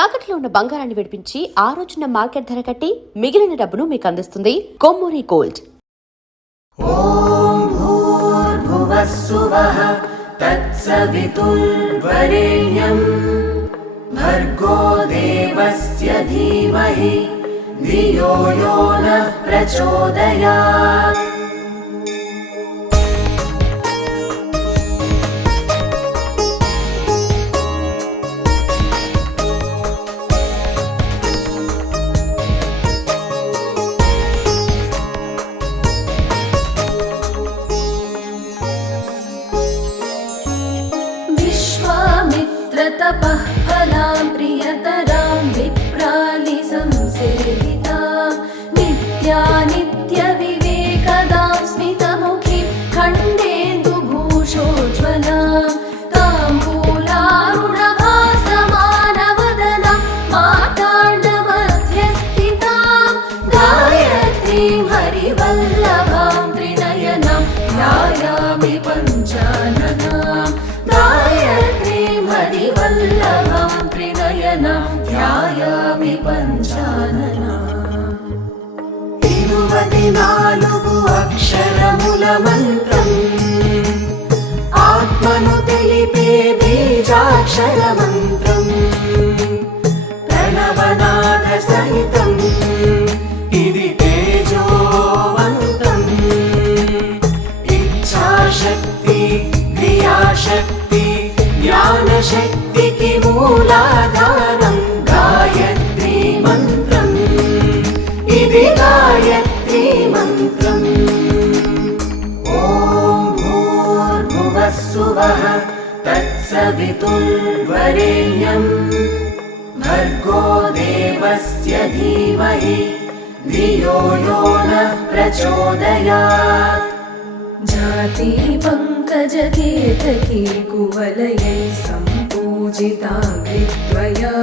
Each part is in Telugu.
తాకట్లో ఉన్న బంగారాన్ని విడిపించి ఆ రోజున మార్కెట్ ధర కట్టి మిగిలిన డబ్బును మీకు అందిస్తుంది కొమ్మూరి గోల్డ్. ఓం భూర్భువస్సువః తత్సవితుర్వరేణ్యం భర్గో దేవస్య ధీమహి ధియో యో నః ప్రచోదయాత్. तपः फलां प्रियतरां विप्रालि संसेवितां नित्यानित्यविवेकदां स्मितमुखीं खण्डेन्दुभूषोज्ज्वलां ताम्बूलारुणभासमानवदनां माताण्डमध्यस्थितां गायत्रीं हरिवल्लभां त्रिनयनां ध्यायामि पञ्चाननां. हरिवल्लभां त्रिनयनां ध्यायामि पञ्चाननाम्. 24 అక్షరముల మంత్రం ఆత్మను తెలిపే బీజాక్షర మంత్రం ప్రణవనాద సహితం ఇది తేజోవంతం. ఇచ్ఛాశక్తి క్రియాశక్తి జ్ఞానశక్తికి మూలాధారం గాయత్రీ మంత్రం ఇది గాయత్రీ మంత్రం. ఓం భూర్భువస్సువః తత్సవితుర్వరేణ్యం భర్గో దేవస్య ధీమహి ధియో యో నః ప్రచోదయాత్. जाति पङ्कजकेतकी कुवलयै सम्पूजिताङ्घ्रिद्वया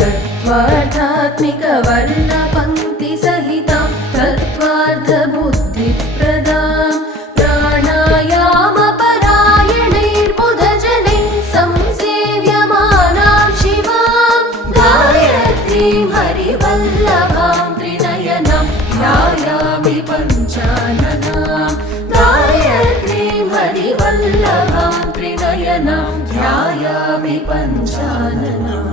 तत्त्वार्थात्मिकवर्णपङ्क्तिसहितां तत्त्वार्थबुद्धिप्रदां प्राणायामपरायणैर्बुधजनैः संसेव्यमानां शिवां गायत्रीं हरिवल्लभां त्रिनयनां ध्यायामि पञ्चाननां. गायत्रीं हरिवल्लभां त्रिनयनां ध्यायामि पञ्चाननाम्.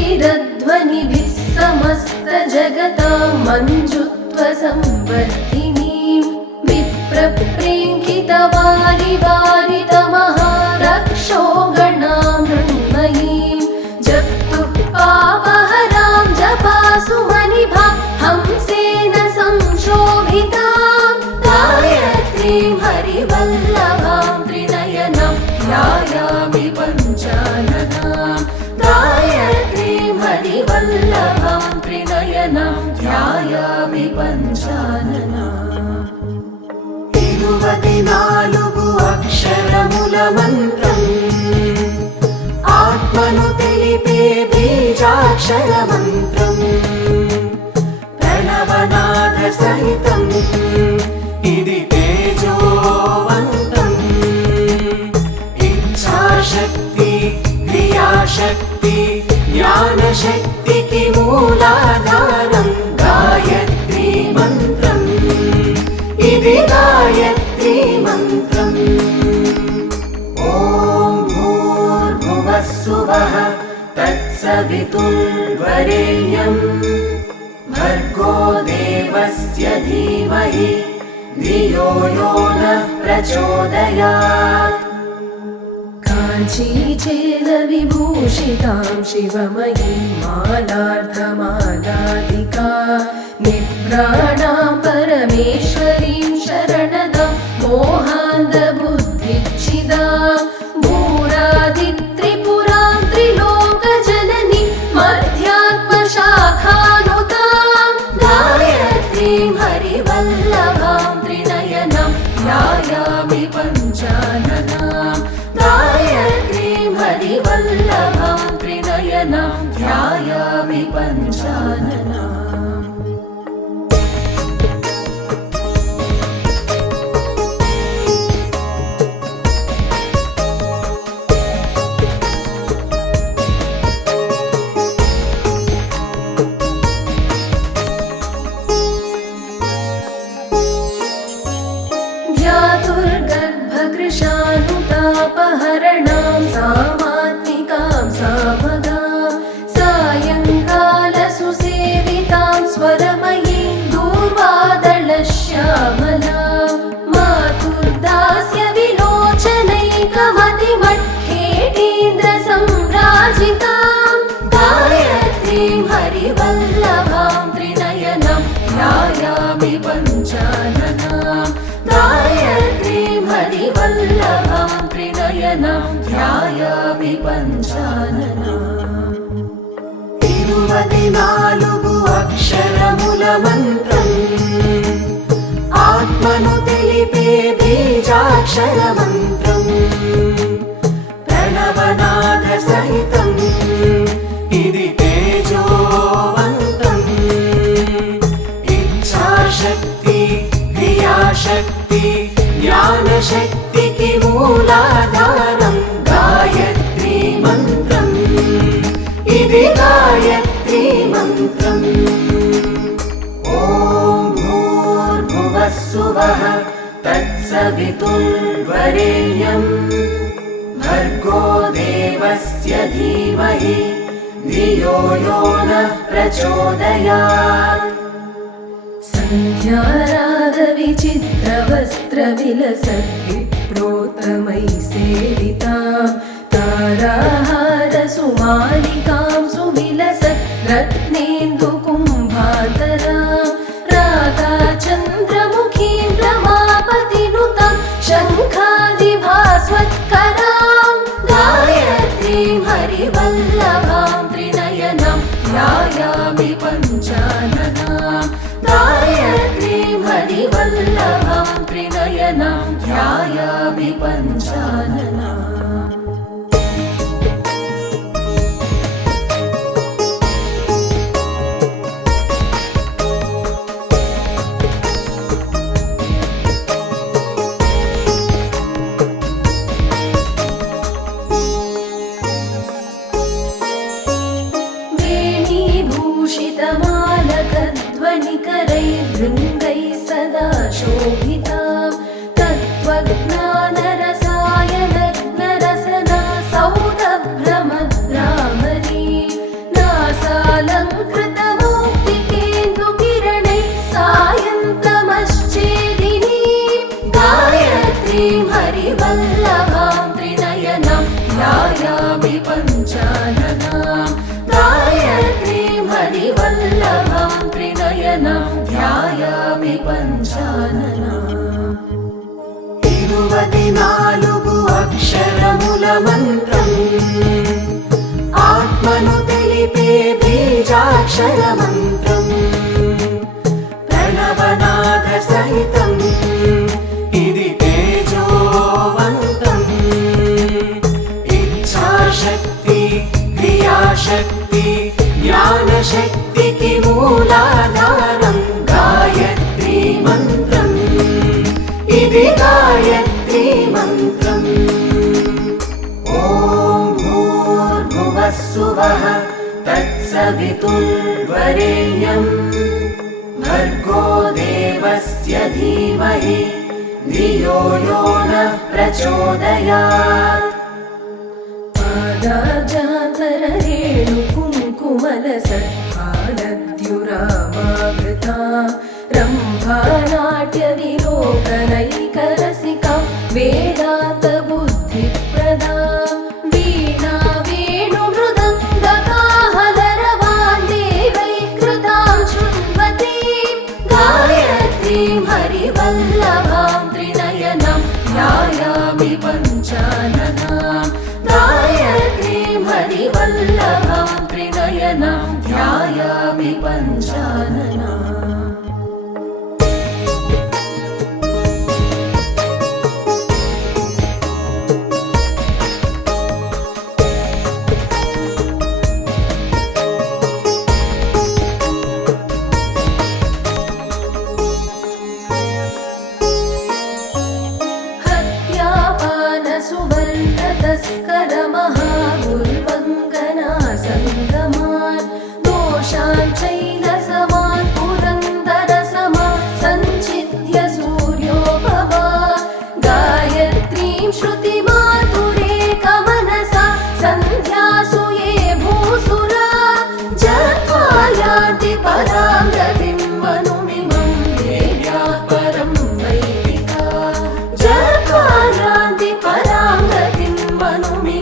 मञ्जीरध्वनिभिः समस्तजगतां मञ्जुत्वसंवर्धिनीं विप्रप्रेङ्कितवारिवारितमहारक्षो गणां मृण्मयीं जप्तुः पापहरां जपासुमनिभां हंसेन संशोभितां गायत्रीं हरिवल्लभां त्रिनयनां ध्यायामि पञ्चाननां. गायत्रीं हरिवल्लभां त्रिनयनां ध्यायामि पञ्चाननाम्. 24 అక్షరముల మంత్రం ఆత్మను తెలిపే బీజాక్షర మంత్రం ప్రణవనాద సహితం ఇది తేజోవంతం. ఇచ్ఛాశక్తి క్రియాశక్తి జ్ఞానశక్తికి మూలాధారం గాయత్రీ మంత్రం ఇది గాయత్రీ మంత్రం. ఓం భూర్భువస్సువః తత్సవితుర్వరేణ్యం భర్గో దేవస్య ధీమహి ధియో యో నః ప్రచోదయాత్. काञ्चीचेलविभूषितां शिवमयीं मालार्धमालाधिका निभ्राणां परमेश्वरीं शरणदां मोहान्धबुद्धिच्छिदां भूरादित्रिपुरां त्रिलोकजननीं मध्यात्मशाखानुतां गायत्रीं हरिवल्लभां त्रिनयनां ध्यायामि पञ्चाननाम्. त्रिनयनं ध्यायामि पञ्चानना 24 అక్షరముల మంత్రం ఆత్మను తెలిపే బీజాక్షర మంత్రం ప్రణవనాద సహితం ఇది తేజోవంతం ఇచ్ఛాశక్తి క్రియాశక్తి జ్ఞానశక్తికి మూలాధారం గాయత్రీ మంత్రం ఇది గాయత్రీ మంత్రం ఓం భూర్భువస్సువః తత్సవితుర్వరేణ్యం భర్గో దేవస్య ధీమహి ధియో యో నః ప్రచోదయాత్ सन्ध्यारागविचित्रवस्त्रविलसद्विप्रोतमैः सेवितां ताराहारसुमालिकां सुविलसत् रत्नेन्दुकुम्भातरां रागाचन्द्रमुखीं रमापतिनुतां शङ्खादिभास्वत्करां गायत्रीं हरिवल्लभां त्रिनयनं ध्यायामि पञ्चाननां गायत्रीं हरिवल्लभां त्रिनयनं ध्यायामि पञ्चानना वेणीभूषितमालकध्वनिकरैर्भृङ्गैः सदा शोभितां तत्त्वज्ञानरसायनग्नरसना सौरभ्रमद्रामरी नासालङ्कृतमौक्तिकेन्दुकिरणैः सायन्तमश्चेदिनीं गायत्रीं हरिवल्लभां त्रिनयनं ध्यायामि पञ्चाननां गायत्रीं हरिवल्लभां त्रिनयनं ध्यायामि पञ्चानना 24 అక్షరముల మంత్రం ఆత్మను తెలిపే బీజాక్షర మంత్రం ప్రణవనాద సహితం ఇది తేజోవంతం ఇచ్ఛాశక్తి క్రియాశక్తి జ్ఞానశక్తికి మూలాధారం గాయత్రీ మంత్రం ఇది గాయత్రీ మంత్రం ఓం భూర్భువస్సువః తత్సవితుర్వరేణ్యం భర్గో దేవస్య ధీమహి ధియో యో నః ప్రచోదయాత్ पादाजातरेणुकुङ्कुमलसत्पादद्युरामावृता रम्भानाट्यविलोकनैकरसिका वेदान्तबुद्धिप्रदा वीणा वेणुमृदङ्गकाहलरवान् देवैः कृतां शृण्वतीं गायत्रीं हरिवल्लभां त्रिनयनं ध्यायामि पञ्चाननां गायत्रीं हरिवल्लभां त्रिनयनं ध्यायामि पञ्चानना हत्यापानसुवर्णतस्करमहागुर्वङ्गना सङ्गमान् दोषान् चैलसमान् पुरन्दरसमान् सञ्चित्य सूर्योपमा गायत्रीं श्रुतिमातुरेकमनसा सन्ध्यासु ये भूसुरा जप्त्वा यान्ति परां गतिं मनुमिमं देव्याः परं वैदिका जप्त्वा यान्ति परां गतिं मनुमिमं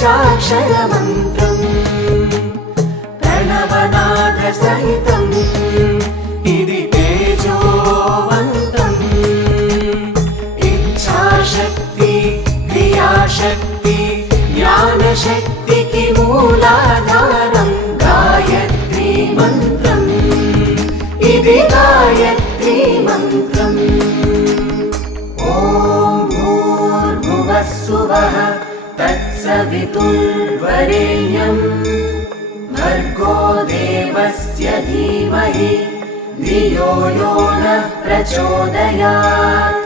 बीजाक्षरमन्त्रम् प्रणवनादसहितम् इति तेजोवन्तम् इच्छाशक्ति क्रियाशक्ति ज्ञानशक्तिकी मूलाधारम् गायत्री मन्त्रम् इति गायत्री मन्त्रम् ॐ भूर्भुवस्सुवः तत्सवितुर्वरेण्यम् भर्गो देवस्य धीमहि धियो यो नः प्रचोदयात्